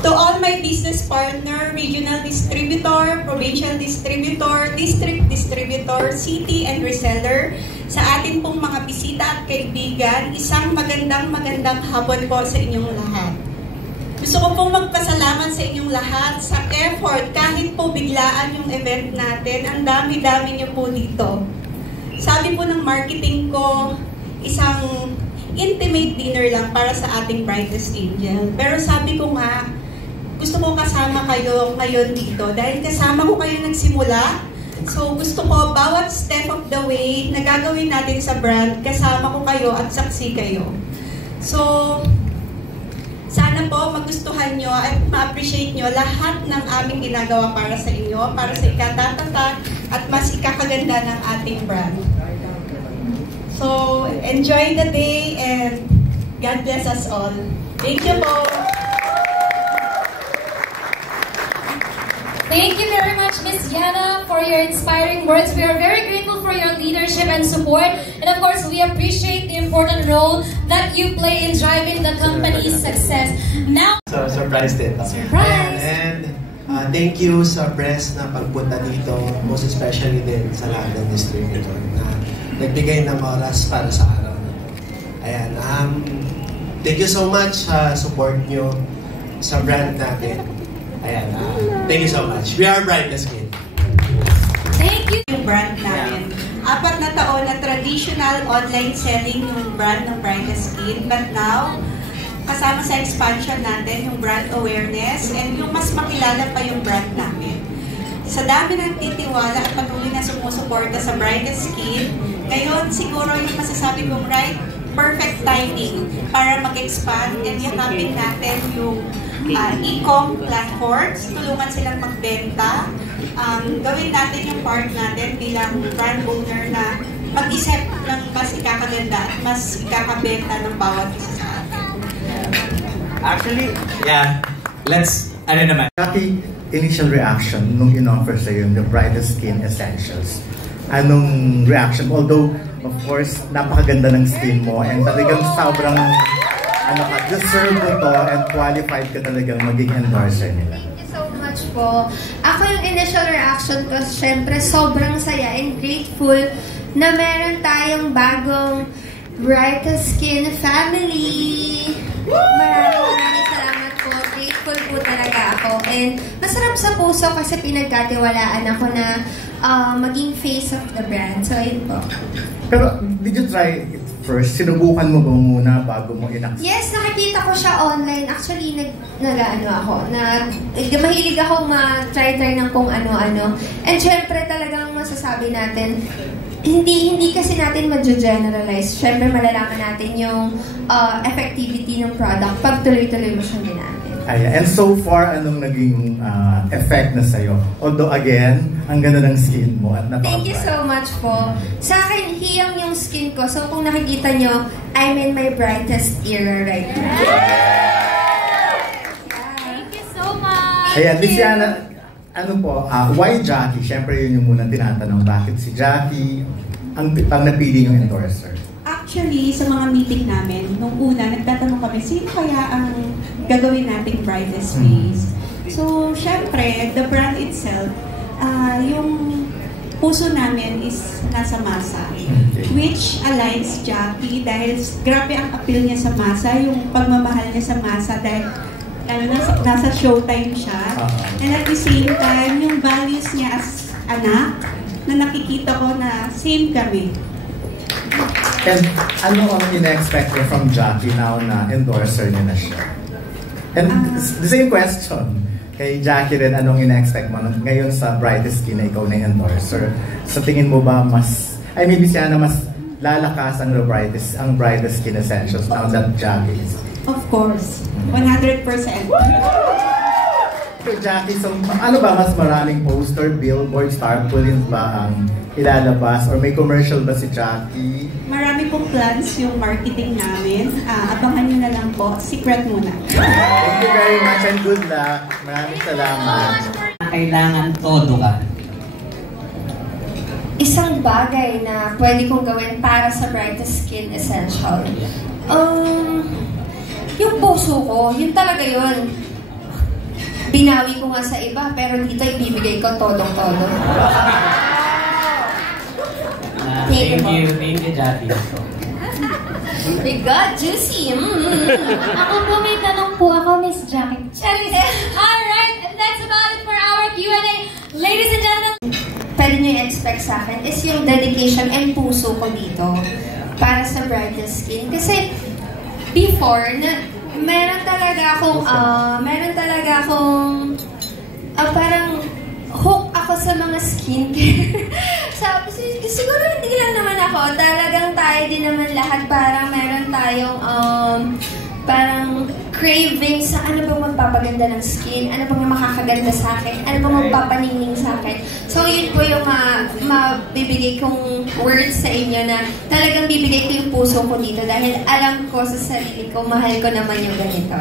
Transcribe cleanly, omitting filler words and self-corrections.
To all my business partner, regional distributor, provincial distributor, district distributor, city and reseller, sa atin pong mga bisita at kaibigan, isang magandang hapon po sa inyong lahat. Gusto ko pong magpasalamat sa inyong lahat sa effort, kahit po biglaan yung event natin, ang dami-dami niyo po dito. Sabi po ng marketing ko, isang intimate dinner lang para sa ating brightest angel. Pero sabi ko nga, gusto ko kasama kayo ngayon dito dahil kasama ko kayo nagsimula. So gusto ko bawat step of the way na gagawin natin sa brand, kasama ko kayo at saksi kayo. So sana po magustuhan nyo at ma-appreciate nyo lahat ng aming ginagawa para sa inyo, para sa ikatatatag at mas ikakaganda ng ating brand. So enjoy the day and God bless us all. Thank you po! Thank you very much, Ms. Yana, for your inspiring words. We are very grateful for your leadership and support. And of course, we appreciate the important role that you play in driving the company's success. Now, so, surprise din. Surprise! And thank you sa press na pagpunta dito, most especially din sa lahat ng distributor na nagbigay ng oras para sa araw na ito. Ayan, thank you so much sa support nyo sa brand natin. Ayan, thank you so much. We are Brightest Skin. Thank you. Yung brand namin. 4 na taon na traditional online selling yung brand ng Brightest Skin. But now, kasama sa expansion natin yung brand awareness and yung mas makilala pa yung brand namin. Sa dami ng titiwala at patuloy na sumusuporta sa Brightest Skin, ngayon siguro yung masasabi kong perfect timing para mag-expand and yakapin natin yung e-com platforms, tulungan silang magbenta, gawin natin yung part natin bilang brand owner na mag-isip ng mas ikakaganda at mas ikakabenta ng bawat isa sa atin. Actually, yeah, let's, Jackie, initial reaction nung in-offer sa'yo yung Brightest Skin Essentials. Anong reaction? Although, of course, napakaganda ng skin mo and talagang sobrang deserve mo to and qualified ka talagang maging endorser nila. Thank you so much po. Ako yung initial reaction ko, syempre sobrang saya and grateful na meron tayong bagong Brightest Skin family. Maraming salamat po. Grateful po talaga ako. And masarap sa puso kasi pinagkatiwalaan ako na maging face of the brand. So, ayun po. Pero, did you try it first? Sinubukan mo ba muna bago mo in-accept? Yes, nakikita ko siya online. Actually, mahilig akong ma-try ng kung ano-ano. And syempre, talagang masasabi natin, hindi kasi natin ma-generalize. Syempre, malalaman natin yung effectivity ng product pag tuloy-tuloy mo siyang ginamit. And so far, anong naging effect na sa'yo? Although again, ang ganda ng skin mo at Thank you so much po. Sa akin, hiyang yung skin ko. So kung nakikita nyo, I'm in my brightest era right now. Thank you so much. Ayan, Miss Yana, why Jackie? Siyempre yun yung muna tinatanong. Bakit si Jackie ang napili yung endorser? Actually, sa mga meeting namin, nung una, nagtatanong kami, sino kaya ang gagawin nating brightest face? So, syempre, the brand itself, yung puso namin is nasa masa, which aligns Jackie dahil grabe ang appeal niya sa masa, yung pagmamahal niya sa masa dahil nasa showtime siya. And at the same time, yung values niya as anak, na nakikita ko na same kami. And ano ang in-expect mo from Jackie now na endorser niya na siya? And the same question, kay Jackie rin, anong in-expect mo ngayon sa Brightest Skin na ikaw na endorser? Sa tingin mo ba maybe siya na mas lalakas ang Brightest Skin Essentials now that Jackie is? Of course, 100%. So Jackie, ano ba mas maraming poster, billboard, tarpaulin ba ang ilalabas? Or may commercial ba si Jackie? Marami pong plans yung marketing namin. Abangan nyo na lang po. Secret muna. Thank you very much and good luck. Maraming salamat. Kailangan todo ka. Isang bagay na pwede kong gawin para sa Brightest Skin Essential. Yung puso ko, yun talaga yun. binawi ko nga sa iba, pero dito ibibigay ko todong-todo. Thank you, Jackie. My God, juicy! Ako po, may tanong po ako, Miss Jackie. Alright, and that's about it for our Q&A. Ladies and gentlemen, pwede nyo i-expect sa akin is yung dedication and puso ko dito para sa Brightest Skin. Kasi before, meron talaga akong parang hook ako sa mga skincare. Siguro hindi lang naman ako. Talagang tayo din naman lahat. Parang meron tayong parang craving sa ano bang magpapaganda ng skin, ano bang makakaganda sa akin, ano bang magpapaningning sa akin. So yun po yung mabibigay kong words sa inyo na talagang bibigay ko yung puso ko dito dahil alam ko sa sarili ko, mahal ko naman yung ganito.